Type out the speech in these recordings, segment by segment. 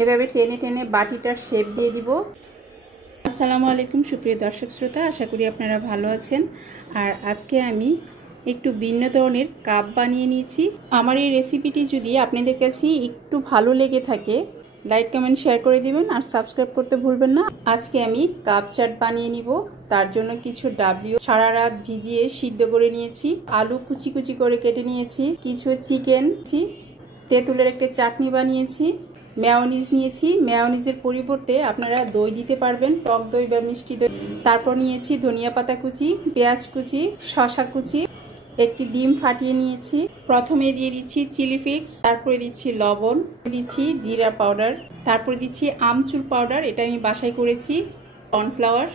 এভাবে টেনে টেনে বাটিটার শেপ দিয়ে দিব। আসসালামু আলাইকুম সুপ্রিয় দর্শক শ্রোতা, আশা করি আপনারা ভালো আছেন। আর আজকে আমি একটু ভিন্ন ধরনের কাপ বানিয়ে নিয়েছি। আমার এই রেসিপিটি যদি আপনাদের কাছে একটু ভালো লেগে থাকে, লাইক কমেন্ট শেয়ার করে দিবেন আর সাবস্ক্রাইব করতে ভুলবেন না। আজকে আমি কাপ চাট বানিয়ে নিব। তার জন্য কিছু ডাবলিউ সারা রাত ভিজিয়ে সিদ্ধ করে নিয়েছি, আলু কুচি কুচি করে কেটে নিয়েছি, কিছু চিকেন, তেঁতুলের একটা চাটনি বানিয়েছি, মেয়োনিজ নিয়েছি। মেয়োনিজের পরিবর্তে আপনারা দই দিতে পারবেন, টক দই বা মিষ্টি দই। তারপর নিয়েছি ধনিয়া পাতা কুচি, পেঁয়াজ কুচি, শসা কুচি, একটি ডিম ফাটিয়ে নিয়েছি। প্রথমে দিয়ে দিচ্ছি চিলি ফ্লেক্স, তারপরে দিচ্ছি লবণ, দিচ্ছি জিরা পাউডার, তারপরে দিচ্ছি আমচুর পাউডার, এটা আমি বাসায় করেছি, কর্নফ্লাওয়ার,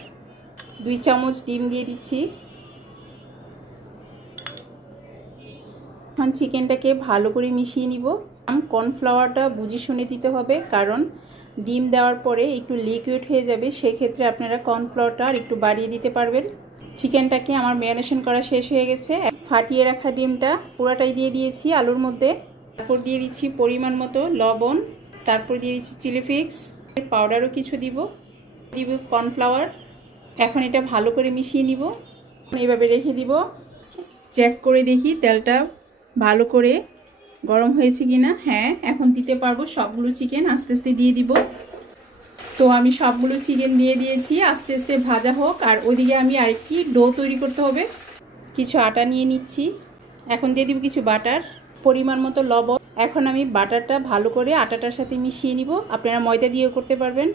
2 চামচ ডিম দিয়ে দিচ্ছি। এখন চিকেনটাকে ভালো করে মিশিয়ে নিব। কর্নফ্লাওয়ারটা বুঝে শুনে দিতে হবে, কারণ ডিম দেওয়ার পরে একটু লিকুইড হয়ে যাবে, সেক্ষেত্রে আপনারা কর্নফ্লাওয়ারটা আর একটু বাড়িয়ে দিতে পারবেন। চিকেনটাকে আমার ম্যারিনেশন করা শেষ হয়ে গেছে। ফাটিয়ে রাখা ডিমটা পুরাটাই দিয়ে দিয়েছি আলুর মধ্যে। তারপর দিয়ে দিচ্ছি পরিমাণ মতো লবণ, তারপর দিয়ে দিচ্ছি চিলি ফ্লেক্স, পাউডারও কিছু দিব কর্নফ্লাওয়ার। এখন এটা ভালো করে মিশিয়ে নিব, এইভাবে রেখে দিব। চেক করে দেখি তেলটা ভালো করে গরম হয়েছে কিনা। হ্যাঁ, এখন দিতে পারবো। সবগুলো চিকেন আস্তে আস্তে দিয়ে দিব। তো আমি সবগুলো চিকেন দিয়ে দিয়েছি, আস্তে আস্তে ভাজা হোক। আর ওইদিকে আমি আরেকটি ডো তৈরি করতে হবে। কিছু আটা নিয়ে নিচ্ছি, এখন দিয়ে দিব কিছু বাটার, পরিমাণ মতো লবণ। এখন আমি বাটারটা ভালো করে আটাটার সাথে মিশিয়ে নিব। আপনারা ময়দা দিয়েও করতে পারবেন,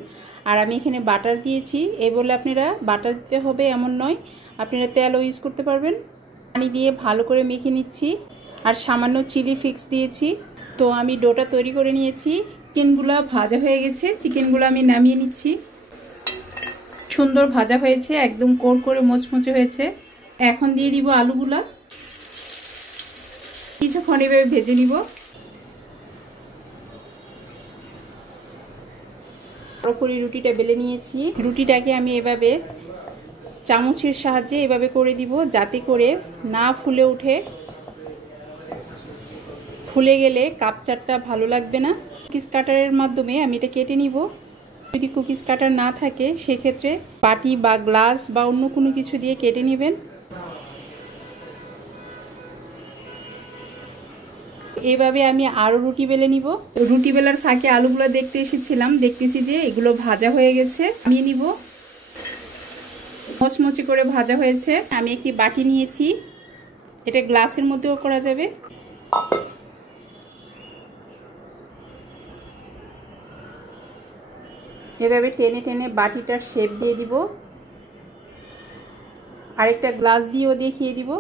আর আমি এখানে বাটার দিয়েছি। এই বলে আপনারা বাটার দিতে হবে এমন নয়, আপনারা তেলও ইউজ করতে পারবেন। পানি দিয়ে ভালো করে মেখে নিচ্ছি, আর সামান্য চিলি ফ্লেক্স দিয়েছি। তো আমি ডোটা তৈরি করে নিয়েছি। চিকেনগুলো ভাজা হয়ে গেছে, চিকেনগুলো আমি নামিয়ে নিচ্ছি। সুন্দর ভাজা হয়েছে, একদম কোর করে মোচমোচে হয়েছে। এখন দিয়ে দিব আলুগুলা, কিছুক্ষণ এভাবে ভেজে নিব। পুরোপুরি রুটিটা বেলে নিয়েছি। রুটিটাকে আমি এভাবে চামচের সাহায্যে এভাবে করে দিব, যাতে করে না ফুলে ওঠে। ফুলে গেলে কাপ চাটটা ভালো লাগবে না। কুকিজ কাটারের মাধ্যমে আমি এটা কেটে নিব। যদি কুকিজ কাটার না থাকে, সেক্ষেত্রে বাটি বা গ্লাস বা অন্য কোনো কিছু দিয়ে কেটে নেবেন। এইভাবে আমি আরও রুটি বেলে নিব। রুটি বেলার ফাঁকে আলুগুলো দেখতে এসেছিলাম, দেখতেছি যে এগুলো ভাজা হয়ে গেছে। আমি নিব, মচমচে করে ভাজা হয়েছে। আমি একটি বাটি নিয়েছি, এটা গ্লাসের মধ্যেও করা যাবে। এভাবে টেনে টেনে বাটিটার শেপ দিয়ে দিব। আরেকটা গ্লাস দিয়েও দেখিয়ে দিব।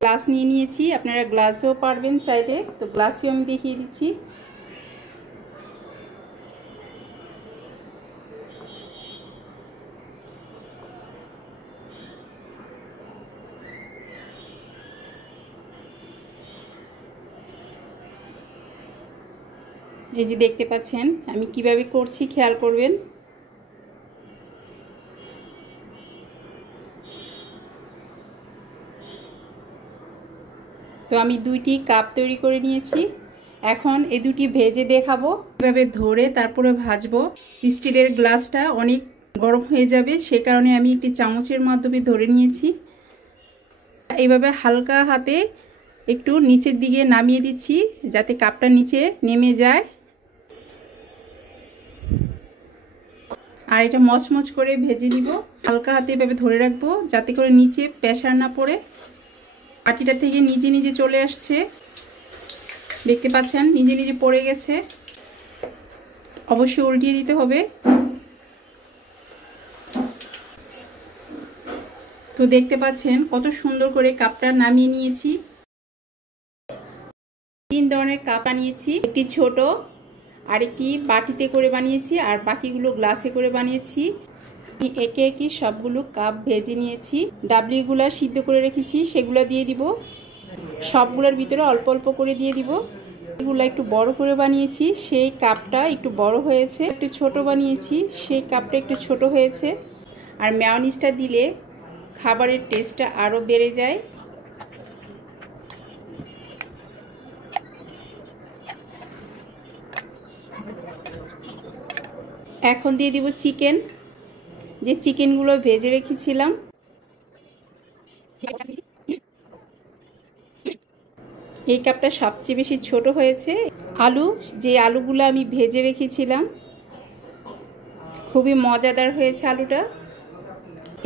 গ্লাস নিয়ে নিয়েছি, আপনারা গ্লাসেও পারবেন চাইলে, তো গ্লাসেও আমি দেখিয়ে দিচ্ছি। এই যে দেখতে পাচ্ছেন আমি কিভাবে করছি, খেয়াল করবেন। তো আমি 2টি কাপ তৈরি করে নিয়েছি। এখন এই দুটি ভেজে দেখাবো, এভাবে ধরে তারপরে ভাজবো। স্টিলের গ্লাসটা অনেক গরম হয়ে যাবে, সে কারণে আমি একটি চামচের মাধ্যমে ধরে নিয়েছি। এইভাবে হালকা হাতে একটু নিচের দিকে নামিয়ে দিচ্ছি, যাতে কাপটা নিচে নেমে যায়। আর এটা মচমচ করে ভেজে নিব। হালকা হাতে এভাবে ধরে রাখবো, যাতে করে নিচে প্রেসার না পড়ে। বাটিটা থেকে নিজে নিজে চলে আসছে, দেখতে পাচ্ছেন নিজে নিজে পড়ে গেছে। অবশ্যই উল্টিয়ে দিতে হবে। তো দেখতে পাচ্ছেন কত সুন্দর করে কাপটা নামিয়ে নিয়েছি। 3 ধরনের কাপ বানিয়েছি, একটি ছোট, আরেকটি বাটিতে করে বানিয়েছি, আর বাকিগুলো গ্লাসে করে বানিয়েছি। আমি একে একে সবগুলো কাপ ভেজে নিয়েছি। ডাবলিগুলো সিদ্ধ করে রেখেছি সেগুলো দিয়ে দিব। সবগুলোর ভিতরে অল্প অল্প করে দিয়ে দিব। এগুলো একটু বড় করে বানিয়েছি, সেই কাপটা একটু বড় হয়েছে। একটু ছোট বানিয়েছি, সেই কাপটা একটু ছোট হয়েছে। আর মেয়োনিজটা দিলে খাবারের টেস্টটা আরও বেড়ে যায়। এখন দিয়ে দিব চিকেন, যে চিকেনগুলো ভেজে রেখেছিলাম। এই কাপটা সবচেয়ে বেশি ছোট হয়েছে। আলু, যে আলুগুলো আমি ভেজে রেখেছিলাম, খুবই মজাদার হয়েছে আলুটা।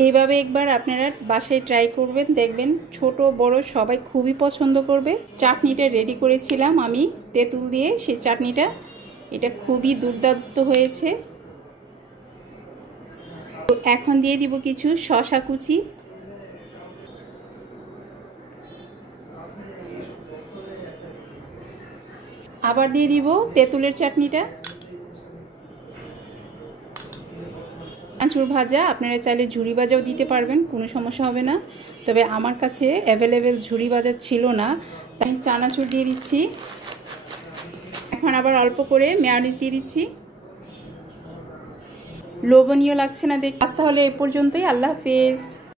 এইভাবে একবার আপনারা বাসায় ট্রাই করবেন, দেখবেন ছোট বড় সবাই খুবই পছন্দ করবে। চাটনিটা রেডি করেছিলাম আমি তেঁতুল দিয়ে, সেই চাটনিটা, এটা খুবই দুর্দান্ত হয়েছে। তো এখন দিয়ে দিব কিছু শসা কুচি। আবার দিয়ে দিব তেঁতুলের চাটনিটা। চানাচুর ভাজা, আপনারা চাইলে ঝুরি ভাজাও দিতে পারবেন, কোনো সমস্যা হবে না। তবে আমার কাছে অ্যাভেলেবেল ঝুরি ভাজা ছিল না, তাই চানাচুর দিয়ে দিচ্ছি। এখন আবার অল্প করে মেয়োনিজ দিয়ে দিচ্ছি। লোভনীয় লাগছে না দেখ? আজ তাহলে এ পর্যন্তই। আল্লাহ হাফেজ।